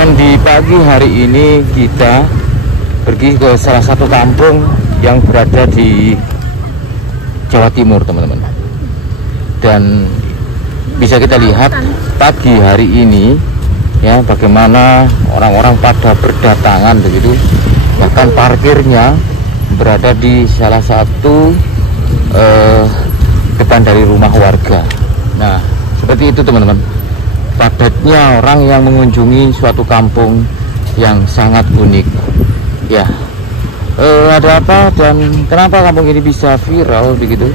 teman-teman, di pagi hari ini kita pergi ke salah satu kampung yang berada di Jawa Timur, teman-teman. Dan bisa kita lihat pagi hari ini ya, bagaimana orang-orang pada berdatangan begitu. Bahkan parkirnya berada di salah satu depan dari rumah warga. Nah, seperti itu teman-teman, padatnya orang yang mengunjungi suatu kampung yang sangat unik ya. Ada apa dan kenapa kampung ini bisa viral begitu?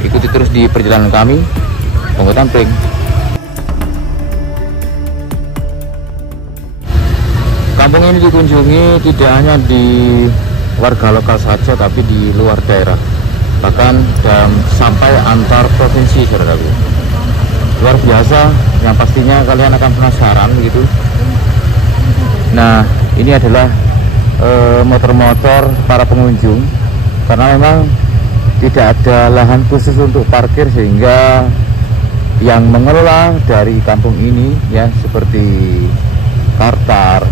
Ikuti terus di perjalanan kami. Monggo tamping. Kampung ini dikunjungi tidak hanya di warga lokal saja, tapi di luar daerah, bahkan sampai antar provinsi, saudaraku. Luar biasa, yang pastinya kalian akan penasaran gitu. Nah, ini adalah motor-motor para pengunjung, karena memang tidak ada lahan khusus untuk parkir, sehingga yang mengelola dari kampung ini ya, seperti Kartar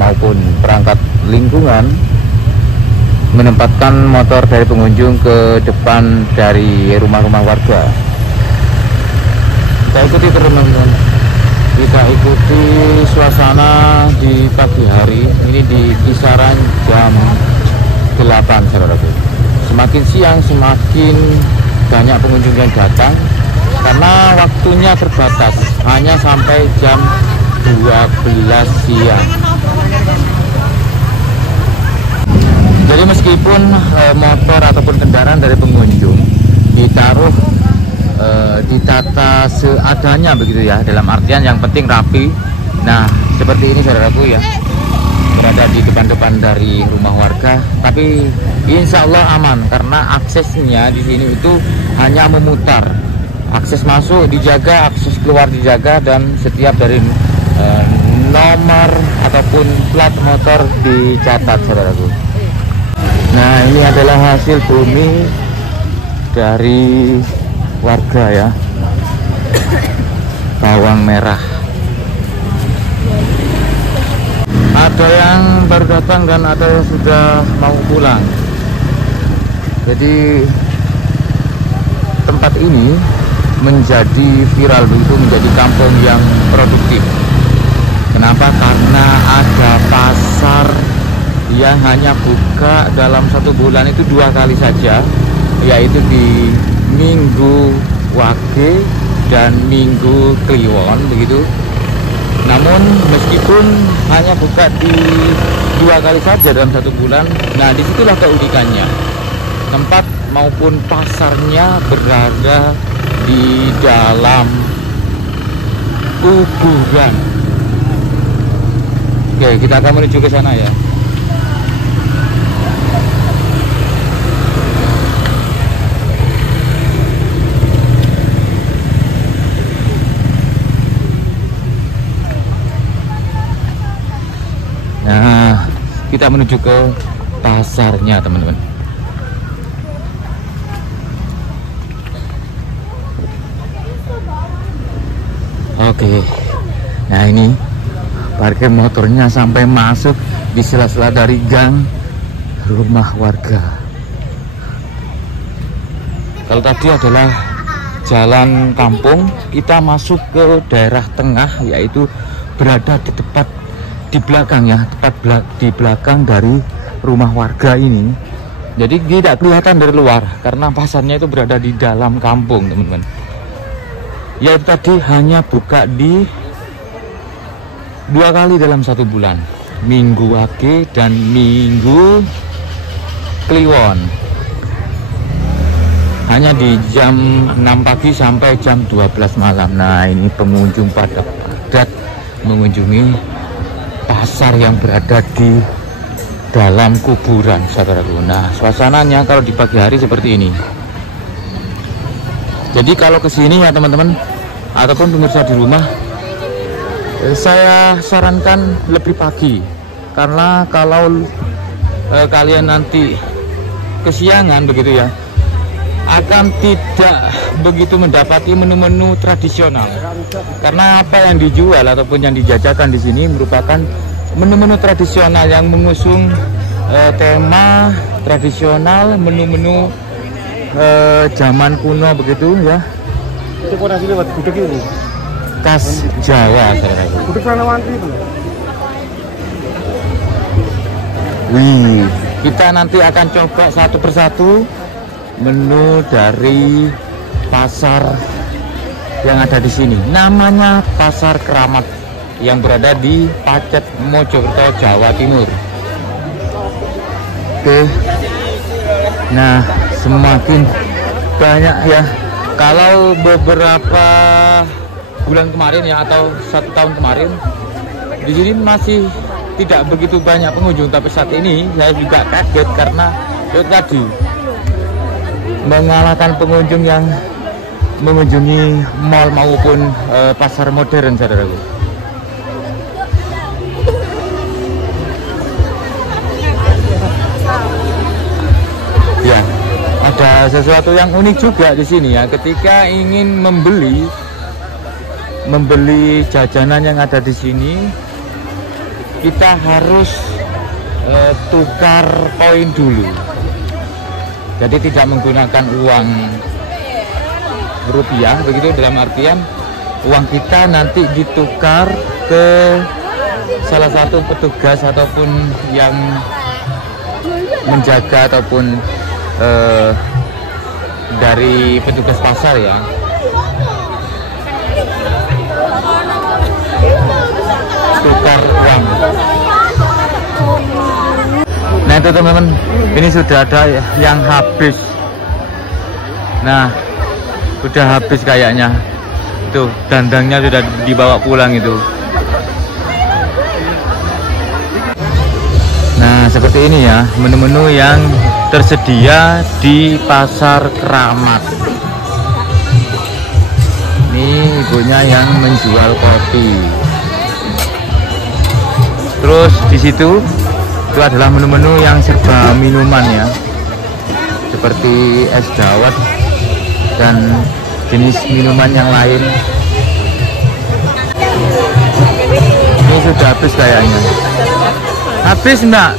maupun perangkat lingkungan, menempatkan motor dari pengunjung ke depan dari rumah-rumah warga. Kita ikuti teman-teman, kita ikuti suasana di pagi hari ini di kisaran jam 8, saudaraku. Semakin siang semakin banyak pengunjung yang datang, karena waktunya terbatas, hanya sampai jam 12 siang. Jadi meskipun motor ataupun kendaraan dari pengunjung ditaruh ditata seadanya begitu ya, dalam artian yang penting rapi. Nah, seperti ini saudaraku ya, berada di depan-depan dari rumah warga, tapi insya Allah aman karena aksesnya di sini itu hanya memutar. Akses masuk dijaga, akses keluar dijaga, dan setiap dari nomor ataupun plat motor dicatat, saudaraku. Nah, ini adalah hasil bumi dari warga ya, bawang merah. Ada yang baru datang dan ada yang sudah mau pulang. Jadi tempat ini menjadi viral begitu, menjadi kampung yang produktif. Kenapa? Karena ada pasar yang hanya buka dalam 1 bulan itu 2 kali saja, yaitu di Minggu Wage dan Minggu Kliwon begitu. Namun meskipun hanya buka di 2 kali saja dalam 1 bulan, nah disitulah keunikannya. Tempat maupun pasarnya berada di dalam kuburan. Oke, kita akan menuju ke sana ya. Nah, kita menuju ke pasarnya, teman-teman. Oke, nah ini parkir motornya sampai masuk di sela-sela dari gang rumah warga. Kalau tadi adalah jalan kampung, kita masuk ke daerah tengah, yaitu berada di tepat di belakang ya, tepat di belakang dari rumah warga ini. Jadi tidak kelihatan dari luar karena pasarnya itu berada di dalam kampung, teman-teman. Ya, tadi hanya buka di 2 kali dalam 1 bulan, Minggu Wage dan Minggu Kliwon. Hanya di jam 6 pagi sampai jam 12 malam. Nah, ini pengunjung pada padat mengunjungi pasar yang berada di dalam kuburan, saudaraku. Nah, suasananya kalau di pagi hari seperti ini. Jadi kalau kesini ya teman-teman ataupun pemirsa di rumah, saya sarankan lebih pagi, karena kalau kalian nanti kesiangan begitu ya, akan tidak begitu mendapati menu-menu tradisional. Karena apa yang dijual ataupun yang dijajakan di sini merupakan menu-menu tradisional yang mengusung tema tradisional, menu-menu zaman kuno begitu ya. Itu nasi lewat gudeg itu. Khas Jawa, saudaraku. Gudeg Pranawanti itu. Wih, kita nanti akan coba satu persatu menu dari pasar yang ada di sini. Namanya Pasar Keramat yang berada di Pacet, Mojokerto, Jawa Timur. Oke. Nah, semakin banyak ya. Kalau beberapa bulan kemarin ya atau 1 tahun kemarin di sini masih tidak begitu banyak pengunjung, tapi saat ini saya juga kaget karena itu tadi mengalahkan pengunjung yang mengunjungi mall maupun pasar modern, saudaraku. Ya, ada sesuatu yang unik juga di sini ya. Ketika ingin membeli jajanan yang ada di sini, kita harus tukar koin dulu. Jadi tidak menggunakan uang rupiah begitu, dalam artian uang kita nanti ditukar ke salah satu petugas ataupun yang menjaga ataupun dari petugas pasar ya. Tukar uang. Nah itu teman-teman, ini sudah ada yang habis. Nah udah habis kayaknya. Tuh dandangnya sudah dibawa pulang itu. Nah seperti ini ya menu-menu yang tersedia di Pasar Keramat. Ini ibunya yang menjual kopi. Terus di situ itu adalah menu-menu yang serba minuman ya, seperti es dawet dan jenis minuman yang lain. Ini sudah habis kayaknya. Habis enggak?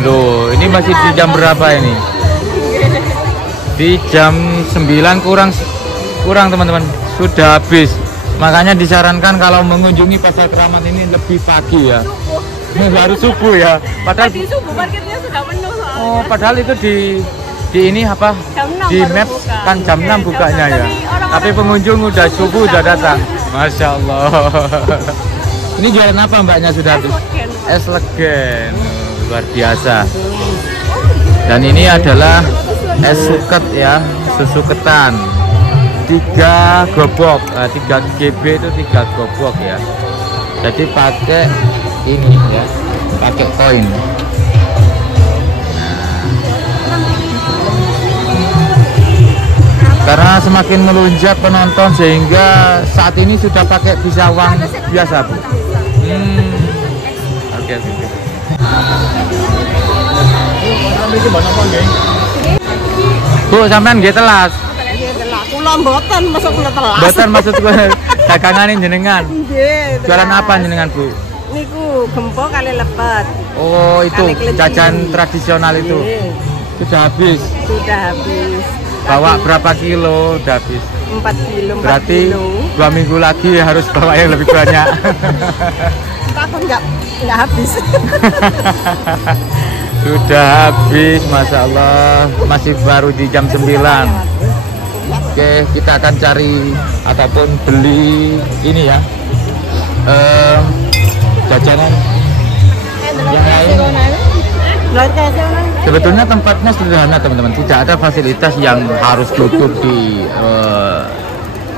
Loh, ini masih di jam berapa ini? Di jam 9 kurang teman-teman. Sudah habis. Makanya disarankan kalau mengunjungi Pasar Keramat ini lebih pagi ya. Baru subuh ya. Padahal tadi subuh marketnya sudah penuh soalnya. Oh, padahal itu di ini apa? Di Maps kan jam 6 bukanya ya. Tapi pengunjung udah subuh udah datang. Masya Allah. Ini jualan apa mbaknya sudah habis? Es legen. Luar biasa. Dan ini adalah es suket ya, susu ketan. 3 gobok, 3 GB itu 3 gobok ya. Jadi pakai ini ya, pakai koin. Karena semakin melunjak penonton sehingga saat ini sudah pakai visa uang biasa Bu. Oke. Bu, sampean nggih telas. Kula mboten masuk kula telas. Mboten maksud dagangane jenengan. Nggih. Jualan apa jenengan, Bu? Niku gempo kali lepet. Oh, itu jajan tradisional itu. Sudah habis. Sudah habis. Bawa berapa kilo udah habis? 4 kilo. Berarti 2 minggu lagi harus bawa yang lebih banyak. Takut nggak habis. Sudah habis, Masya Allah. Masih baru di jam 9. Oke, kita akan cari ataupun beli ini ya, jajanan yang lain. Sebetulnya tempatnya sederhana teman-teman, tidak ada fasilitas yang harus duduk di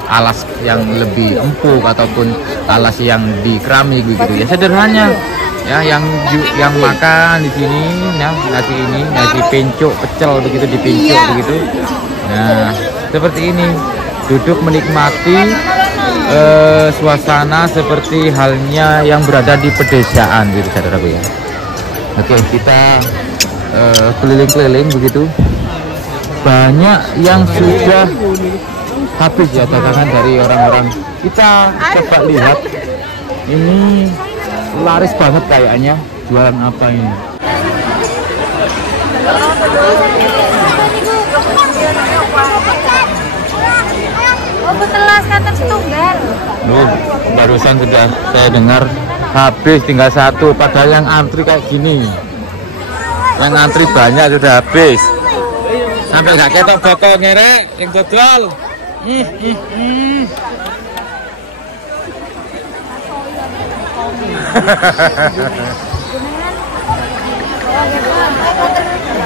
alas yang lebih empuk ataupun alas yang di keramik begitu ya. Sederhana ya, yang makan di sini ya, nasi pencuk pecel begitu, dipincuk begitu. Nah seperti ini, duduk menikmati suasana seperti halnya yang berada di pedesaan gitu saudaraku ya. Oke, kita keliling-keliling begitu. Banyak yang sudah habis ya dagangan dari orang-orang. Kita coba lihat, ini laris banget kayaknya. Jualan apa ini? Loh, barusan sudah saya dengar habis tinggal satu, padahal yang antri kayak gini, yang antri banyak sudah habis. Sampai gak ketok bokong ngerek yang dodol.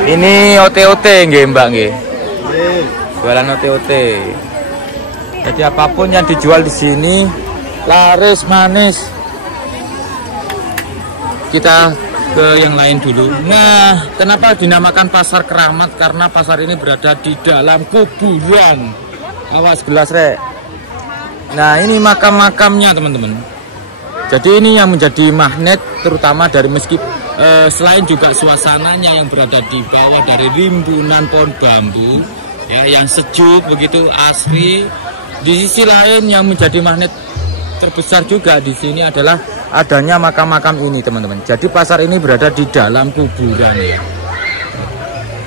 Ini OT-OT nggih Mbak nggih. Jualan OT-OT. Jadi apapun yang dijual di sini laris manis. Kita ke yang lain dulu. Nah, kenapa dinamakan Pasar Keramat? Karena pasar ini berada di dalam kuburan. Awas gelas rek. Nah, ini makam-makamnya teman-teman. Jadi ini yang menjadi magnet terutama dari selain juga suasananya yang berada di bawah dari rimbunan pohon bambu ya, yang sejuk begitu asri. Di sisi lain yang menjadi magnet terbesar juga di sini adalah adanya makam-makam ini teman-teman. Jadi pasar ini berada di dalam kuburan ya.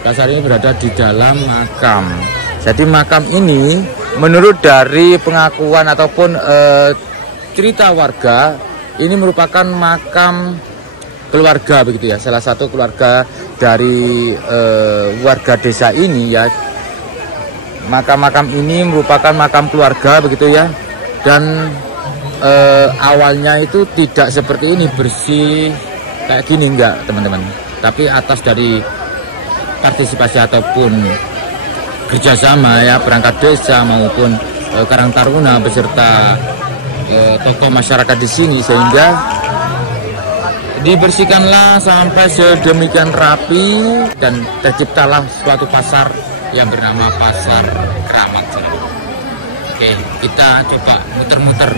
Pasar ini berada di dalam makam. Jadi makam ini menurut dari pengakuan ataupun cerita warga, ini merupakan makam keluarga begitu ya. Salah satu keluarga dari warga desa ini ya. Makam-makam ini merupakan makam keluarga begitu ya. Dan awalnya itu tidak seperti ini bersih kayak gini enggak teman-teman. Tapi atas dari partisipasi ataupun kerjasama ya perangkat desa maupun Karang Taruna beserta tokoh masyarakat di sini sehingga dibersihkanlah sampai sedemikian rapi dan terciptalah suatu pasar yang bernama Pasar Keramat. Oke, kita coba muter-muter.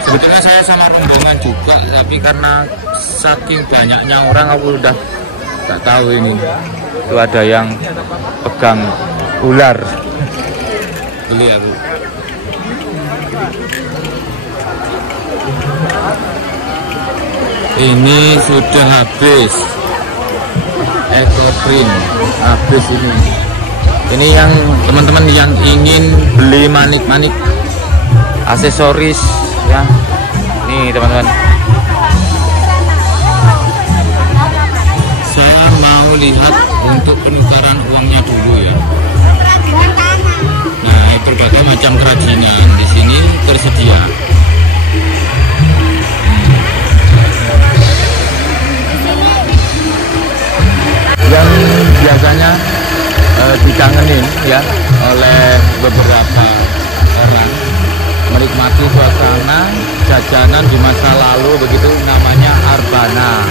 Sebetulnya saya sama rombongan juga, tapi karena saking banyaknya orang aku udah gak tahu ini. Itu ada yang pegang ular. Beli aku. Ini sudah habis. Ekoprint habis ini. Ini yang teman-teman yang ingin beli manik-manik aksesoris ya. Nih teman-teman. Saya mau lihat untuk penukaran uangnya dulu ya. Nah, berbagai macam kerajinan di sini tersedia. Yang biasanya dikangenin ya oleh beberapa orang menikmati suasana jajanan di masa lalu begitu, namanya Arbana.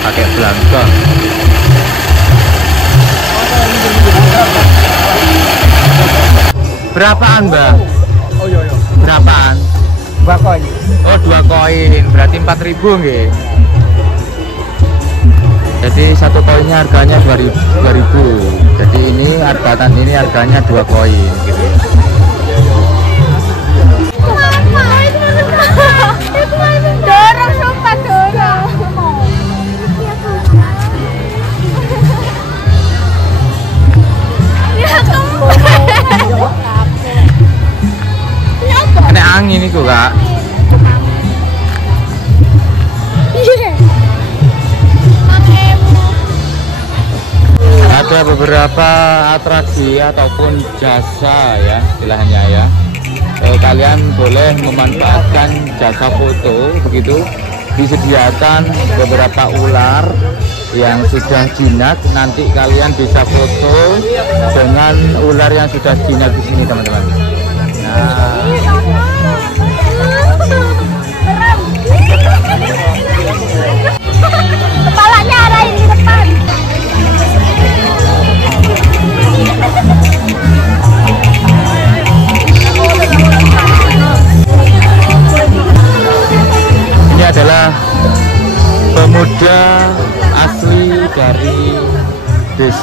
Pakai belangko. Berapaan, Mbak? Oh iya. Berapaan? 2 koin. Oh, 2 koin. Berarti 4.000 nggih. Jadi satu koinnya harganya 2.000. Jadi ini arbatan ini harganya 2 koin gitu. Dorong sumpah dorong. Kena angin itu Kak. Ada beberapa atraksi ataupun jasa ya istilahnya ya. Kalian boleh memanfaatkan jasa foto begitu. Disediakan beberapa ular yang sudah jinak, nanti kalian bisa foto dengan ular yang sudah jinak di sini teman-teman. Nah, kepalanya arahin di depan.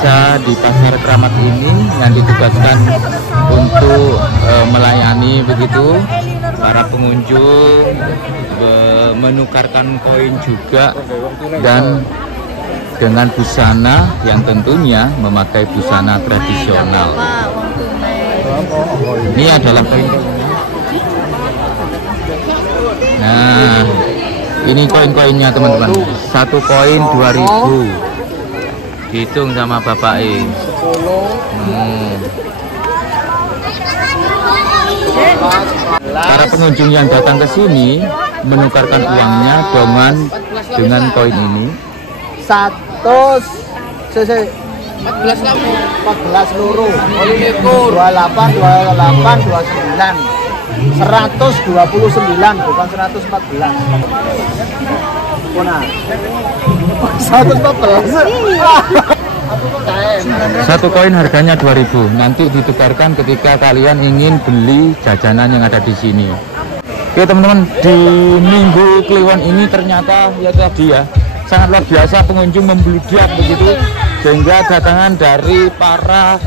biasa di Pasar Keramat ini yang ditugaskan untuk melayani begitu para pengunjung, menukarkan koin juga, dan dengan busana yang tentunya memakai busana tradisional. Ini adalah koin. Nah, ini koin-koinnya teman-teman. Satu koin 2000. Hitung sama bapak E. Para pengunjung yang datang ke sini menukarkan uangnya dengan koin ini. 14 loro 28 28 29 129 bukan 114. Mana? 114. Satu koin harganya 2000. Nanti ditukarkan ketika kalian ingin beli jajanan yang ada di sini. Oke teman-teman, di Minggu Kliwon ini ternyata ya tadi ya, sangat luar biasa pengunjung membludak begitu, sehingga datangan dari para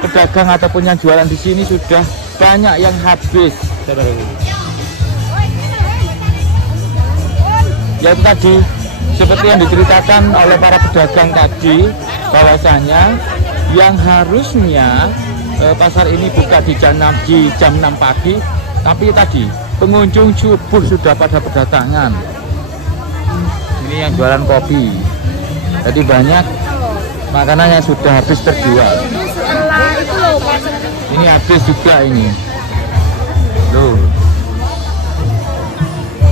pedagang ataupun yang jualan di sini sudah banyak yang habis. Ya tadi seperti yang diceritakan oleh para pedagang tadi, bahwasanya yang harusnya pasar ini buka di jam 6 pagi, tapi tadi pengunjung subuh sudah pada berdatangan. Ini yang jualan kopi, jadi banyak makanan yang sudah habis terjual. Ini habis juga ini loh,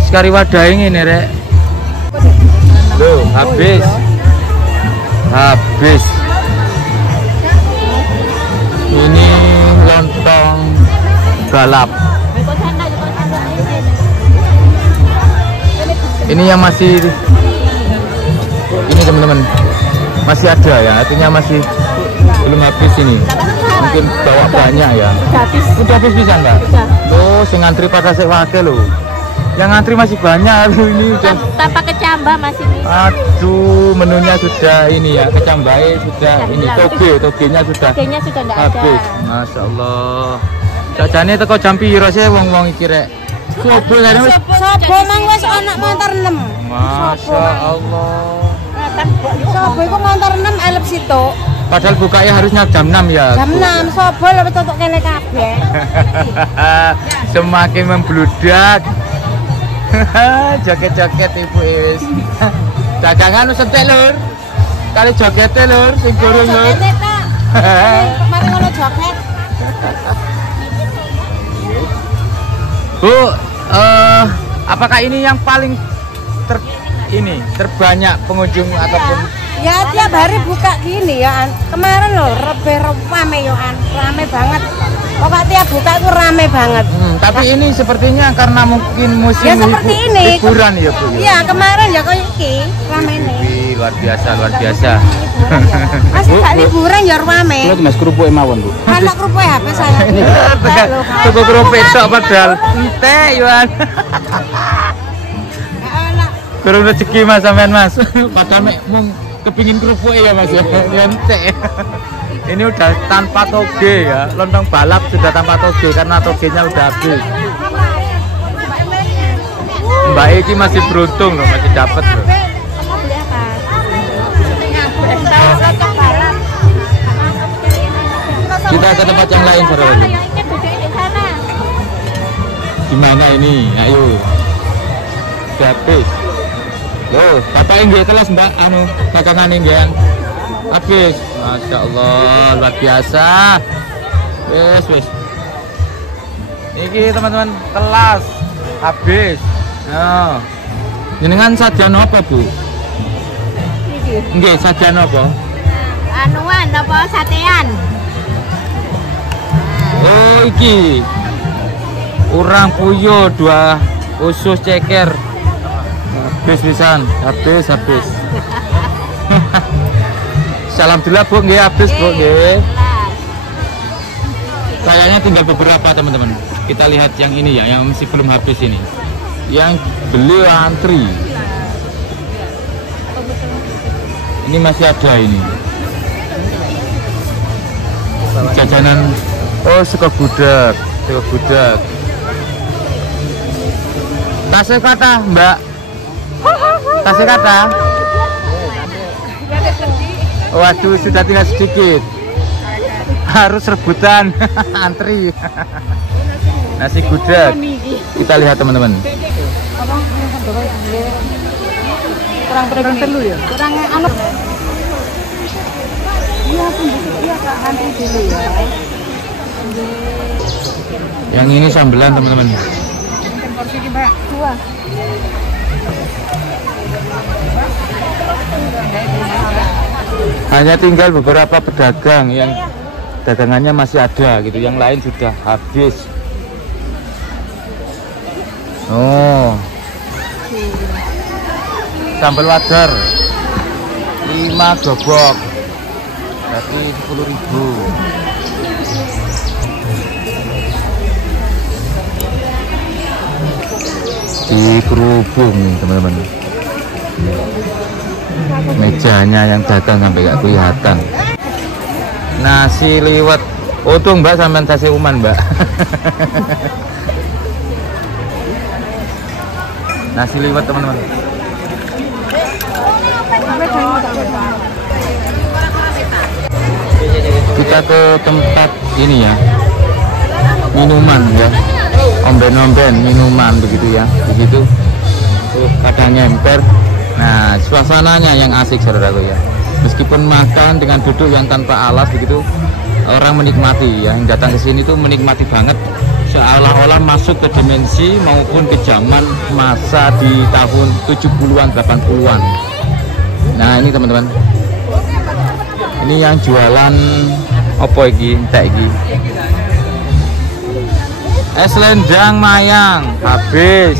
sekali wadah ini rek loh, habis ini lontong balap. Ini yang masih ini teman-teman, masih ada ya, artinya masih belum habis ini. Mungkin bawa banyak ya. Udah habis bisa enggak? Loh, sing ngantri pada sik wake loh. Yang ngantri masih banyak loh ini udah. Tanpa kecambah masih ini. Aduh, menunya sudah ini ya, kecambai sudah ini, togenya sudah enggak habis. ada. Masya Allah. Jajane teko jam piro sih wong-wong iki rek? Sopo jane wis. Sopo mang wis ana montor 6. Masya Allah. Sopo iku montor 6 elep situ. Padahal bukanya harusnya jam 6 ya. Jam 6 sopo lho tutuk kene kabeh. Semakin membludak. Joget-joget ibu wis. Dagangan wis entek lur. Kali jogete lur sing gorong lur. Mari ngono joget. Bu, apakah ini yang paling terbanyak pengunjung ataupun? Ya tiap hari buka gini ya. Kemarin loh rame yo rame banget. Pokok tiap buka itu rame banget. Tapi ini sepertinya karena mungkin musim ya seperti ini. Liburan ya Bu. Iya kemarin ya kayak iki rame nih. Luar biasa. Mas gak liburan ya rame. Lihat Mas kerupuk mawon Bu. Anak kerupuk HP saya. Tuku kerupuk tok padahal entek Yuan. Kurang rezeki Mas sampean Mas. Padahal mek mung kepingin kerupuk ya Mas ya. Entek. Ini udah tanpa toge ya, lontong balap sudah tanpa toge karena togenya udah habis. Mbak Eki masih beruntung loh, masih dapat loh. Kita ke tempat yang lain saudara. Gimana ini? Ayo. Udah habis. Loh, bapak enggak telas Mbak, dagangan enggak habis. Masya Allah, luar biasa. Wes. Ini teman-teman telas habis. Nah, jenengan sajian apa Bu? Nggih, sajian apa? Anuan apa satean? Oh iki urang puyuh 2 usus ceker. Habis pisan, habis. Alhamdulillah Bu, nggih habis Bu nggih. Kayaknya tinggal beberapa teman-teman. Kita lihat yang ini ya, yang masih belum habis ini. Yang beli antri. Ini masih ada ini. Jajanan, oh sego gudeg, tasnya kata mbak, tasnya kata. Waduh, sudah tinggal sedikit, harus rebutan antri. Nasi gudeg, kita lihat teman-teman. Kurang perlu ya? Kurang anu. Iya, iya Kak, antri dulu ya. Yang ini sambelan teman-teman. Porsi ini Mbak, 2. Hanya tinggal beberapa pedagang yang dagangannya masih ada gitu, yang lain sudah habis. Oh, sambal wadar 5 gobok berarti 10.000. Dikerubung teman-teman, mejanya yang dagang sampai gak kelihatan. Nasi liwet, untung mbak sampean nasi uman mbak. Nasi liwet teman-teman. Kita ke tempat ini ya, minuman ya, omben-omben minuman begitu ya, begitu. Tuh kadang nyemper. Nah, suasananya yang asik saudaraku ya. Meskipun makan dengan duduk yang tanpa alas begitu, orang menikmati ya. Yang datang ke sini tuh menikmati banget, seolah-olah masuk ke dimensi maupun ke zaman masa di tahun 70-an 80-an. Nah, ini teman-teman. Ini yang jualan opo iki, entek iki. Es lendang mayang habis.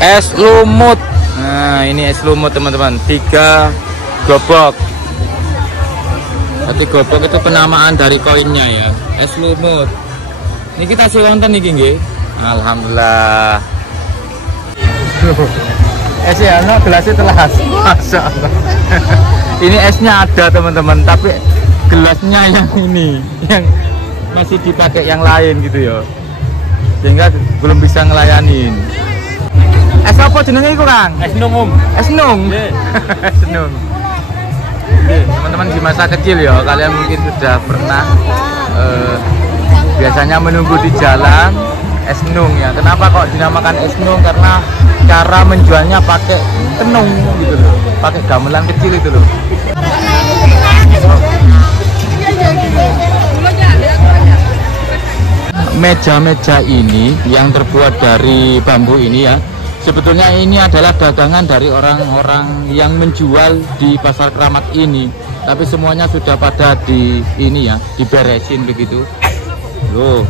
Es lumut. Nah, ini es lumut teman-teman, 3 gobok. Berarti gobok itu penamaan dari koinnya ya. Es lumut. Ini kita sih wonten iki nggih. Alhamdulillah. Esnya ono, gelasnya telas. Masya Allah. Ini esnya ada teman-teman, tapi gelasnya yang ini, yang masih dipakai yang lain gitu ya, sehingga belum bisa ngelayanin. Es apa jenenge iku Kang? Es nung. Es nung. Es nung. Teman-teman di masa kecil ya, kalian mungkin sudah pernah biasanya menunggu di jalan es nung ya. Kenapa kok dinamakan es nung? Karena cara menjualnya pakai tenung gitu loh, pakai gamelan kecil itu loh. Meja-meja ini yang terbuat dari bambu ini ya, sebetulnya ini adalah dagangan dari orang-orang yang menjual di pasar Keramat ini, tapi semuanya sudah pada di ini ya, diberesin begitu loh.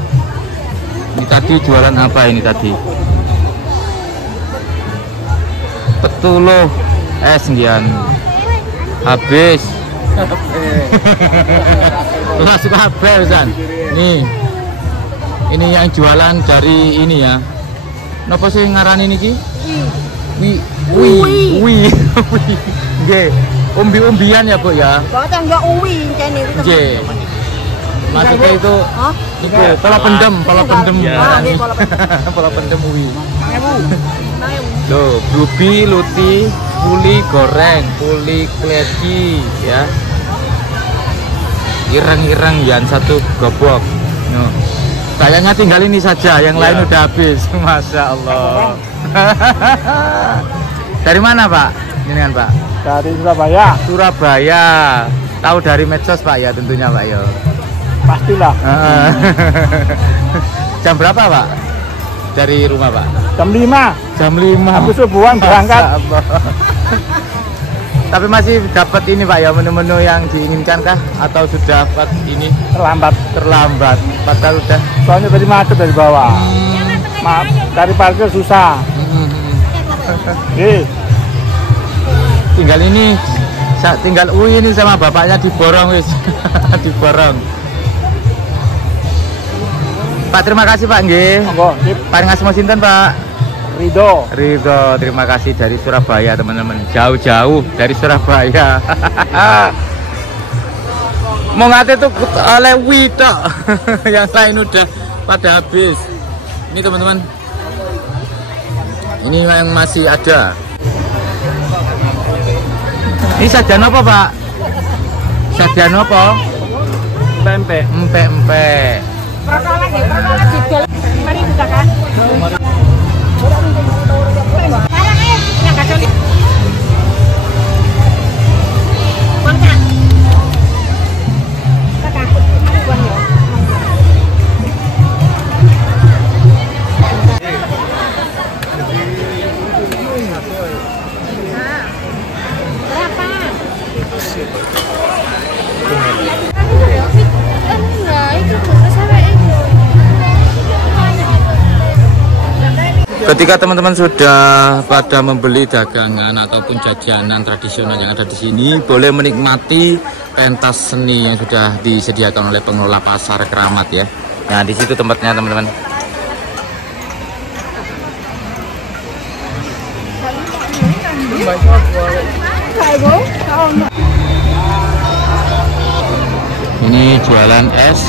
Ini tadi jualan apa ini tadi? Petuluh es Dian habis. Langsung habis kan. Nih, ini yang jualan dari ini ya. Napa sih ngarani niki? Wi. Nggih. Umbi-umbian ya, Bu ya. Boten yo uwi kene iki. Nggih. Maksudnya itu iku pola pendem. Pola pendem. Pola pendem uwi. Loh, blubi, luti, puli goreng, puli kleci ya. Ireng-ireng yang 1 gobok. No. Kayaknya tinggal ini saja, yang lain udah habis. Masya Allah. Dari mana Pak? Ini kan Pak? Dari Surabaya. Surabaya. Tahu dari medsos Pak ya tentunya Pak ya. Pastilah. Jam berapa Pak? Dari rumah Pak? Jam 5. Jam 5. Aku subuhan berangkat. Tapi masih dapat ini Pak ya, menu-menu yang diinginkan kah? Atau sudah dapat ini? Terlambat. Padahal udah. Soalnya tadi macet dari bawah. Maaf, cari parkir susah. Tinggal ini, tinggal ini sama bapaknya diborong wis. Diborong. Pak, terima kasih Pak nggih. Monggo, sip. Panjenengan sinten Pak? Ridho. Ridho, terima kasih dari Surabaya teman-teman. Jauh-jauh dari Surabaya. Mau ngate tuh oleh Wito. Yang lain udah pada habis. Ini teman-teman. Ini yang masih ada. Ini sajian apa Pak? Sajian apa? Pempek. Empek-empek. Mari bukakan. Ketika teman-teman sudah pada membeli dagangan ataupun jajanan tradisional yang ada di sini, boleh menikmati pentas seni yang sudah disediakan oleh pengelola pasar Keramat ya. Nah, di situ tempatnya teman-teman. Ini jualan es.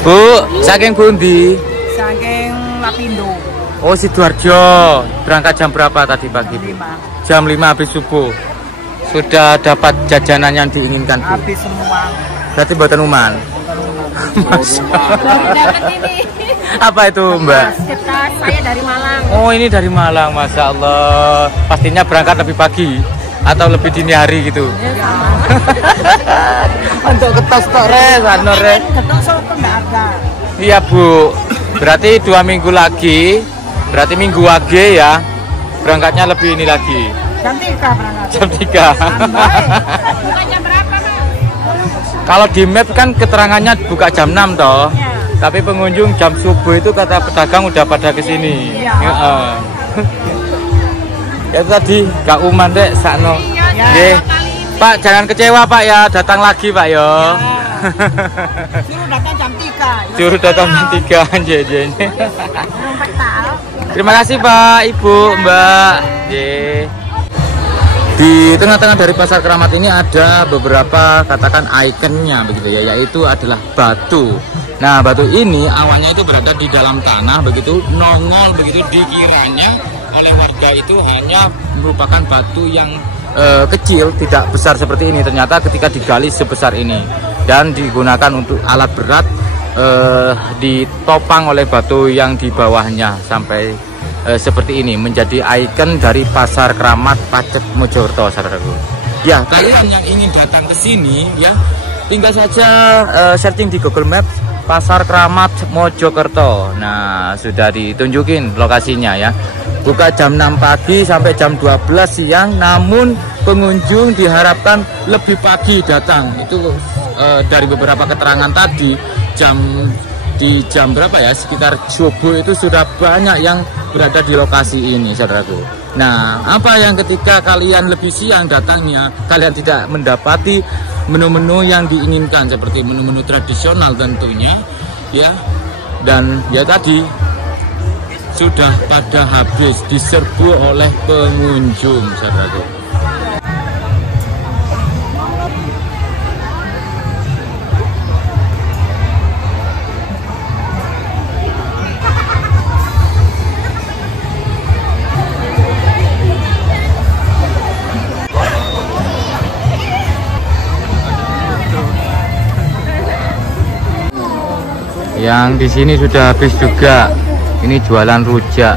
Bu, saking pundi? Saking Lapindo. Oh, Sidoarjo. Berangkat jam berapa tadi pagi? Jam 5 habis subuh. Sudah dapat jajanan yang diinginkan, Bu? Habis semua. Berarti buatan uman. Apa itu, Mbak? Saya dari Malang. Oh, ini dari Malang, Masya Allah. Pastinya berangkat lebih pagi atau lebih dini hari gitu. Untuk ketos tok res, anor res. Ketok soto enggak ada. Iya, Bu. Berarti 2 minggu lagi. Berarti minggu lagi ya. Berangkatnya lebih ini lagi. Jam 3 berangkat. Jam 3. Buka jam berapa, Mas? Kalau di map kan keterangannya buka jam 6 toh. Ya. Tapi pengunjung jam subuh itu kata pedagang udah pada kesini. Iya. Ya tadi Kak Uman dek sakno. Nggih. Pak, jangan kecewa Pak ya, datang lagi Pak ya. Suruh datang jam 3. Suruh datang jam 3 nggih. Terima kasih Pak, Ibu, Mbak. Nggih. Di tengah-tengah dari pasar Keramat ini ada beberapa katakan ikonnya begitu ya, yaitu adalah batu. Nah, batu ini awalnya itu berada di dalam tanah begitu, nongol begitu, dikiranya oleh warga itu hanya merupakan batu yang kecil, tidak besar seperti ini. Ternyata ketika digali sebesar ini dan digunakan untuk alat berat, ditopang oleh batu yang di bawahnya sampai seperti ini, menjadi ikon dari pasar Keramat Pacet Mojokerto, saudaraku. Ya, kalian yang ingin datang ke sini ya, tinggal saja searching di Google Maps Pasar Keramat Mojokerto. Nah, sudah ditunjukin lokasinya ya. Buka jam 6 pagi sampai jam 12 siang, namun pengunjung diharapkan lebih pagi datang. Itu dari beberapa keterangan tadi, di jam berapa ya, sekitar subuh itu sudah banyak yang berada di lokasi ini, saudaraku. Nah, apa yang ketika kalian lebih siang datangnya, kalian tidak mendapati menu-menu yang diinginkan, seperti menu-menu tradisional tentunya ya, dan ya tadi sudah pada habis diserbu oleh pengunjung, saudaraku. Yang di sini sudah habis juga. Ini jualan rujak.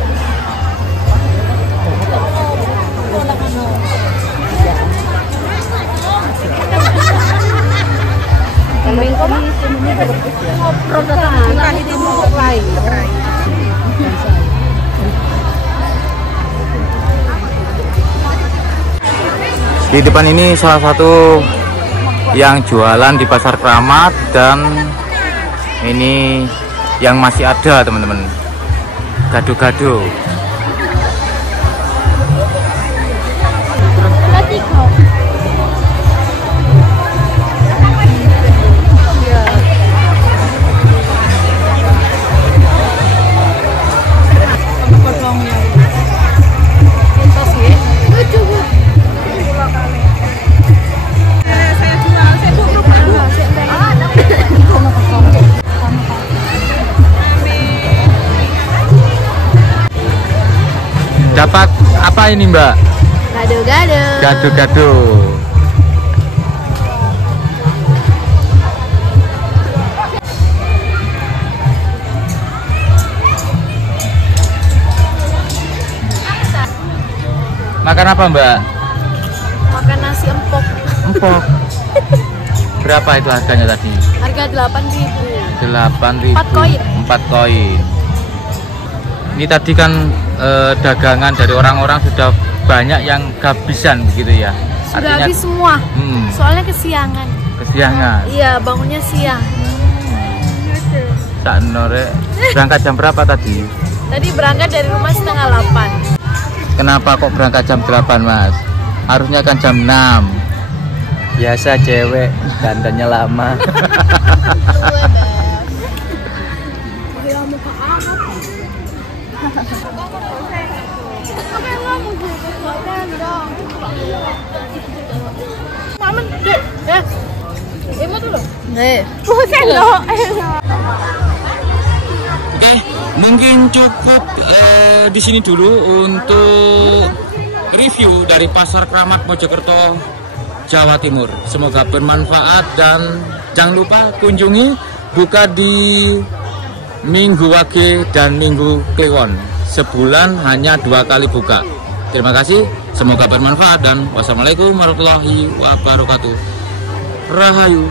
Di depan ini salah satu yang jualan di Pasar Keramat, dan ini yang masih ada teman-teman, gado-gado. Dapat apa ini Mbak? Gado-gado. Gado-gado. Makan apa Mbak? Makan nasi empok. Empok. Berapa itu harganya tadi? Harga 8.000. 8.000. 4 koin. 4 koin. Ini tadi kan dagangan dari orang-orang sudah banyak yang kehabisan begitu ya. Sudah habis semua. Soalnya kesiangan. Kesiangan. Iya, bangunnya siang. Sak Nore berangkat jam berapa tadi? Tadi berangkat dari rumah setengah 8. Kenapa kok berangkat jam 8 Mas? Harusnya kan jam 6. Biasa cewek, dandannya lama. Oke, mungkin cukup di sini dulu untuk review dari Pasar Kramat Mojokerto, Jawa Timur. Semoga bermanfaat dan jangan lupa kunjungi, buka di Minggu Wage dan Minggu Kliwon. Sebulan hanya 2 kali buka. Terima kasih, semoga bermanfaat dan wassalamualaikum warahmatullahi wabarakatuh. Rahayu.